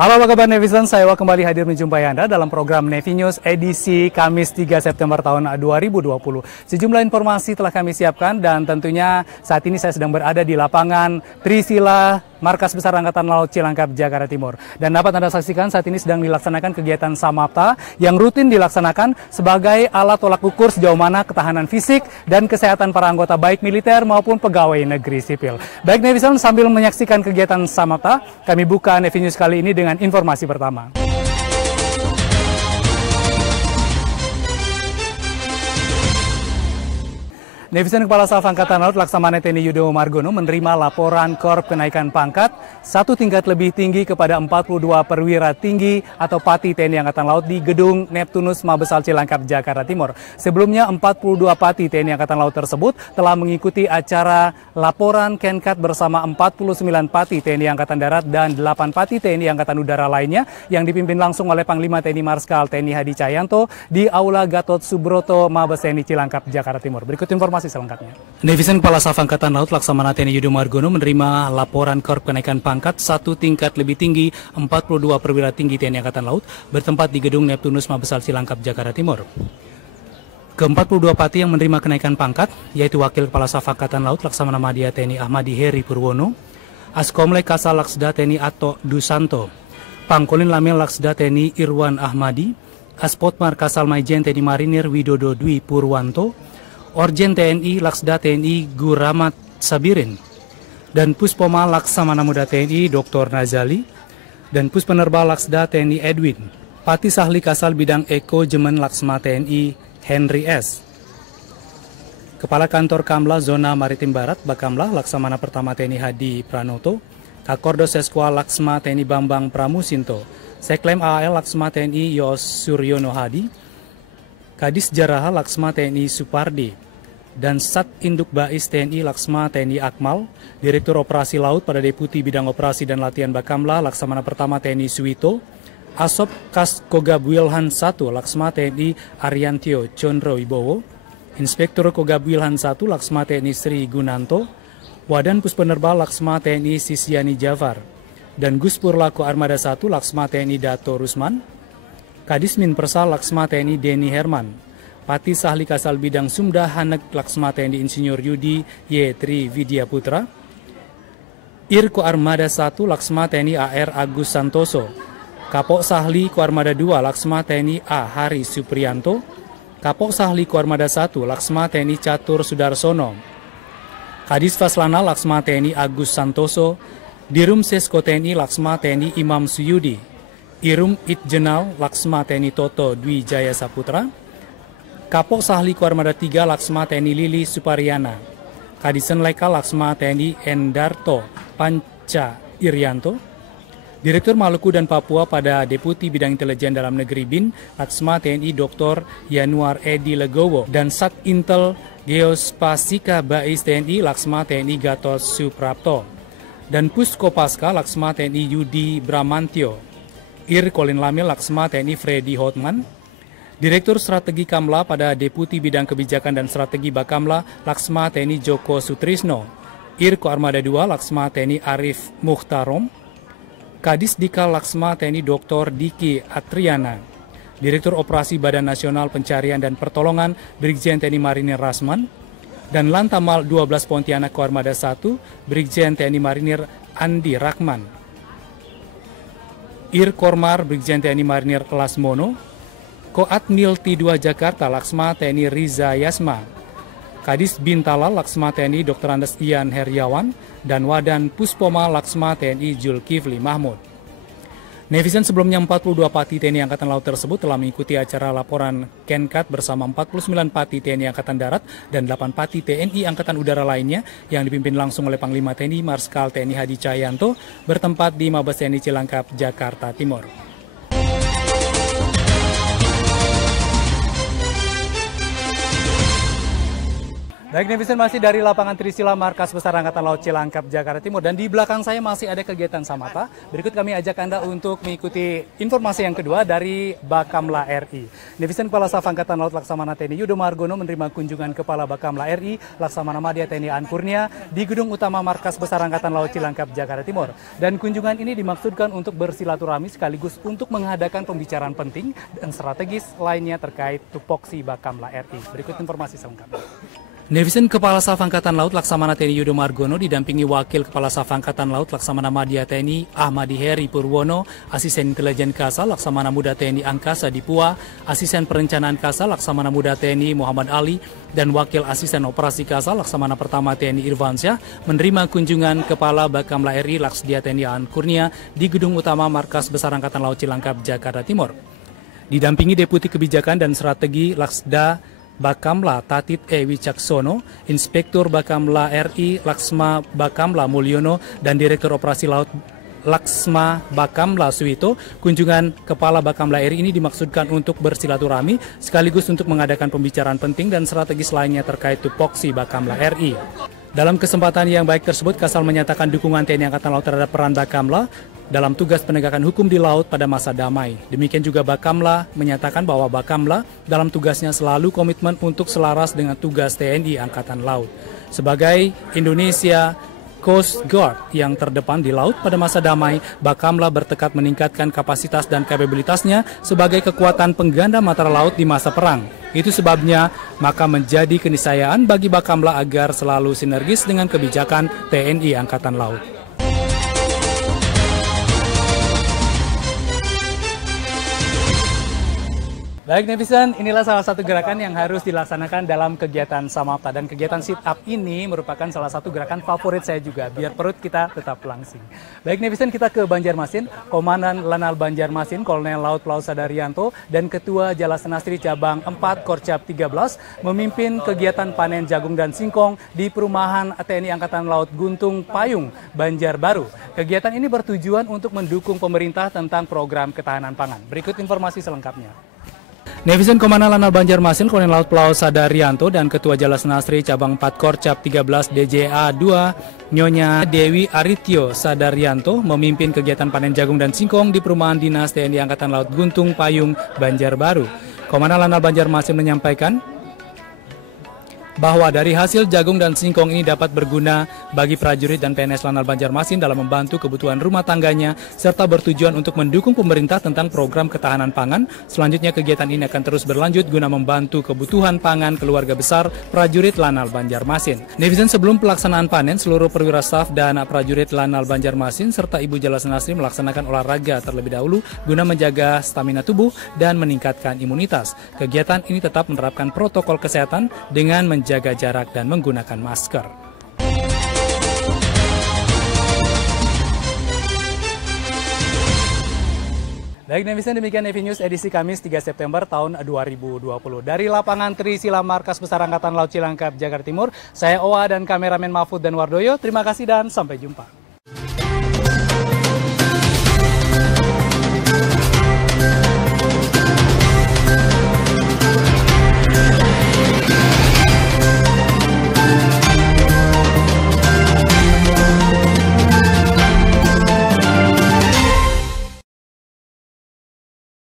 Halo apa kabar netizen, saya kembali hadir menjumpai Anda dalam program Nevi News edisi Kamis 3 September tahun 2020. Sejumlah informasi telah kami siapkan dan tentunya saat ini saya sedang berada di lapangan Trisila Markas Besar Angkatan Laut Cilangkap, Jakarta Timur. Dan dapat Anda saksikan saat ini sedang dilaksanakan kegiatan Samapta yang rutin dilaksanakan sebagai alat tolak ukur sejauh mana ketahanan fisik dan kesehatan para anggota baik militer maupun pegawai negeri sipil. Baik netizen, sambil menyaksikan kegiatan Samapta, kami buka Nevi News kali ini dengan informasi pertama. Netizen Kepala Staf Angkatan Laut Laksamana TNI Yudo Margono menerima laporan Korp kenaikan pangkat satu tingkat lebih tinggi kepada 42 perwira tinggi atau Pati TNI Angkatan Laut di Gedung Neptunus Mabesal Cilangkap, Jakarta Timur. Sebelumnya 42 Pati TNI Angkatan Laut tersebut telah mengikuti acara laporan Kenkat bersama 49 Pati TNI Angkatan Darat dan 8 Pati TNI Angkatan Udara lainnya yang dipimpin langsung oleh Panglima TNI Marskal TNI Hadi Cahyanto di Aula Gatot Subroto Mabes TNI Cilangkap, Jakarta Timur. Berikut informasi selengkapnya. Netizen Kepala Staf Angkatan Laut Laksamana TNI Yudo Margono menerima laporan Korp kenaikan pangkat satu tingkat lebih tinggi 42 perwira tinggi TNI Angkatan Laut bertempat di Gedung Neptunus Mabesal Cilangkap, Jakarta Timur. Ke-42 Pati yang menerima kenaikan pangkat yaitu Wakil Kepala Staf Angkatan Laut Laksamana Madya TNI Ahmadi Heri Purwono, Askomlek Kasal Laksda TNI Ato Dusanto, Pangkolin Lamel Laksda TNI Irwan Ahmadi, Aspotmar Kasal Maijen TNI Marinir Widodo Dwi Purwanto, Orjen TNI Laksda TNI Guramat Sabirin, dan Puspoma Laksamana Muda TNI Dr. Nazali, dan Puspenerba Laksda TNI Edwin, Pati Sahli Kasal Bidang Eko Jemen Laksma TNI Henry S. Kepala Kantor Kamla Zona Maritim Barat Bakamla Laksamana Pertama TNI Hadi Pranoto, Kakordo Seskwa Laksma TNI Bambang Pramusinto, Seklem AAL Laksma TNI Yos Suryono Hadi, Kadis Jaraha Laksma TNI Supardi, dan Sat Induk Bais TNI Laksma TNI Akmal, Direktur Operasi Laut pada Deputi Bidang Operasi dan Latihan Bakamla Laksamana Pertama TNI Suwito, Asop Kas Kogab Wilhan 1 Laksma TNI Ariantio Condro Wibowo, Inspektur Kogab Wilhan 1 Laksma TNI Sri Gunanto, Wadan Puspenerba Laksma TNI Sisiani Jafar, dan Guspur Lako Armada 1 Laksma TNI Dato Rusman, Kadismin Persal Laksma TNI Deni Herman, Pati Sahli Kasal Bidang Sumda Hanek Laksma TNI Insinyur Yudi Y. Tri Vidya Putra, Irko Armada 1 Laksma TNI AR Agus Santoso, Kapok Sahli Koarmada 2 Laksma TNI A. Hari Suprianto, Kapok Sahli Koarmada 1 Laksma TNI Catur Sudarsono, Kadis Faslana Laksma TNI Agus Santoso, Dirum Sesko TNI Laksma TNI Imam Suyudi, Irum Itjenal Laksma TNI Toto Dwi Jaya Saputra, Kapok Sahli Koarmada 3 Laksma TNI Lili Supariana, Kadisen Leka Laksma TNI Endarto Panca Irianto, Direktur Maluku dan Papua pada Deputi Bidang Intelijen Dalam Negeri BIN Laksma TNI Dr. Yanuar Edi Legowo, dan Sat Intel Geospasika Bais TNI Laksma TNI Gatot Suprapto, dan Puskopaska Laksma TNI Yudi Bramantio, Ir Kolin Lamil Laksma TNI Freddy Hotman, Direktur Strategi Kamla pada Deputi Bidang Kebijakan dan Strategi Bakamla Laksma TNI Joko Sutrisno, Ir Koarmada 2 Laksma TNI Arif Mukhtarom, Kadis Dikal Laksma TNI Dr. Diki Atriana, Direktur Operasi Badan Nasional Pencarian dan Pertolongan Brigjen TNI Marinir Rasman, dan Lantamal 12 Pontianak Koarmada 1 Brigjen TNI Marinir Andi Rahman, Ir Kormar Brigjen TNI Marinir Lasmono, Koadmil T2 Jakarta Laksma TNI Riza Yasma, Kadis Bintala Laksma TNI Dr. Andes Ian Heriawan, dan Wadan Puspoma Laksma TNI Julkifli Mahmud. Netizen, sebelumnya 42 Pati TNI Angkatan Laut tersebut telah mengikuti acara laporan Kenkat bersama 49 Pati TNI Angkatan Darat dan 8 Pati TNI Angkatan Udara lainnya yang dipimpin langsung oleh Panglima TNI Marskal TNI Hadi Cahyanto bertempat di Mabes TNI Cilangkap, Jakarta Timur. Baik netizen, masih dari lapangan Trisila Markas Besar Angkatan Laut Cilangkap, Jakarta Timur. Dan di belakang saya masih ada kegiatan Samata. Berikut kami ajak Anda untuk mengikuti informasi yang kedua dari Bakamla RI. Netizen, Kepala Staf Angkatan Laut Laksamana TNI Yudo Margono menerima kunjungan Kepala Bakamla RI Laksamana Madya TNI Aan Kurnia di Gedung Utama Markas Besar Angkatan Laut Cilangkap, Jakarta Timur. Dan kunjungan ini dimaksudkan untuk bersilaturahmi sekaligus untuk mengadakan pembicaraan penting dan strategis lainnya terkait tupoksi Bakamla RI. Berikut informasi selengkapnya. Netizen, Kepala Staf Angkatan Laut Laksamana TNI Yudo Margono didampingi Wakil Kepala Staf Angkatan Laut Laksamana Madya TNI Ahmadi Heri Purwono, Asisten Intelijen Kasa Laksamana Muda TNI Angkasa Dipua, Asisten Perencanaan Kasa Laksamana Muda TNI Muhammad Ali, dan Wakil Asisten Operasi Kasa Laksamana Pertama TNI Irvansyah menerima kunjungan Kepala Bakamla RI Laksdia TNI Aan Kurnia di Gedung Utama Markas Besar Angkatan Laut Cilangkap, Jakarta Timur. Didampingi Deputi Kebijakan dan Strategi Laksda Bakamla Tatit E. Wicaksono, Inspektur Bakamla RI Laksma Bakamla Mulyono, dan Direktur Operasi Laut Laksma Bakamla Suwito. Kunjungan Kepala Bakamla RI ini dimaksudkan untuk bersilaturahmi sekaligus untuk mengadakan pembicaraan penting dan strategis lainnya terkait tupoksi Bakamla RI. Dalam kesempatan yang baik tersebut, Kasal menyatakan dukungan TNI Angkatan Laut terhadap peran Bakamla dalam tugas penegakan hukum di laut pada masa damai. Demikian juga Bakamla menyatakan bahwa Bakamla dalam tugasnya selalu komitmen untuk selaras dengan tugas TNI Angkatan Laut. Sebagai Indonesia Coast Guard yang terdepan di laut pada masa damai, Bakamla bertekad meningkatkan kapasitas dan kapabilitasnya sebagai kekuatan pengganda mata laut di masa perang. Itu sebabnya maka menjadi keniscayaan bagi Bakamla agar selalu sinergis dengan kebijakan TNI Angkatan Laut. Baik netizen, inilah salah satu gerakan yang harus dilaksanakan dalam kegiatan Samapta. Dan kegiatan sit up ini merupakan salah satu gerakan favorit saya juga, biar perut kita tetap langsing. Baik netizen, kita ke Banjarmasin. Komandan Lanal Banjarmasin, Kolonel Laut Plaus Sadarianto, dan Ketua Jalasenastri Cabang 4 Korcap 13 memimpin kegiatan panen jagung dan singkong di perumahan TNI Angkatan Laut Guntung Payung, Banjarbaru. Kegiatan ini bertujuan untuk mendukung pemerintah tentang program ketahanan pangan. Berikut informasi selengkapnya. Netizen, Komandan Lanal Banjarmasin, Kolonel Laut Plaus Sadarianto, dan Ketua Jalasenastri Cabang 4 Korcap 13 DJA 2 Nyonya Dewi Arityo Sadarianto memimpin kegiatan panen jagung dan singkong di perumahan dinas TNI Angkatan Laut Guntung Payung, Banjarbaru. Komandan Lanal Banjarmasin menyampaikan bahwa dari hasil jagung dan singkong ini dapat berguna bagi prajurit dan PNS Lanal Banjarmasin dalam membantu kebutuhan rumah tangganya, serta bertujuan untuk mendukung pemerintah tentang program ketahanan pangan. Selanjutnya kegiatan ini akan terus berlanjut guna membantu kebutuhan pangan keluarga besar prajurit Lanal Banjarmasin. Netizen, sebelum pelaksanaan panen, seluruh perwira staf dan prajurit Lanal Banjarmasin serta Ibu Jalasenastri melaksanakan olahraga terlebih dahulu guna menjaga stamina tubuh dan meningkatkan imunitas. Kegiatan ini tetap menerapkan protokol kesehatan dengan menjaga jarak dan menggunakan masker. Baik netizen, demikian EV News edisi Kamis 3 September tahun 2020. Dari lapangan Trisila Markas Besar Angkatan Laut Cilangkap, Jakarta Timur, saya Owa dan kameramen Mahfud dan Wardoyo. Terima kasih dan sampai jumpa.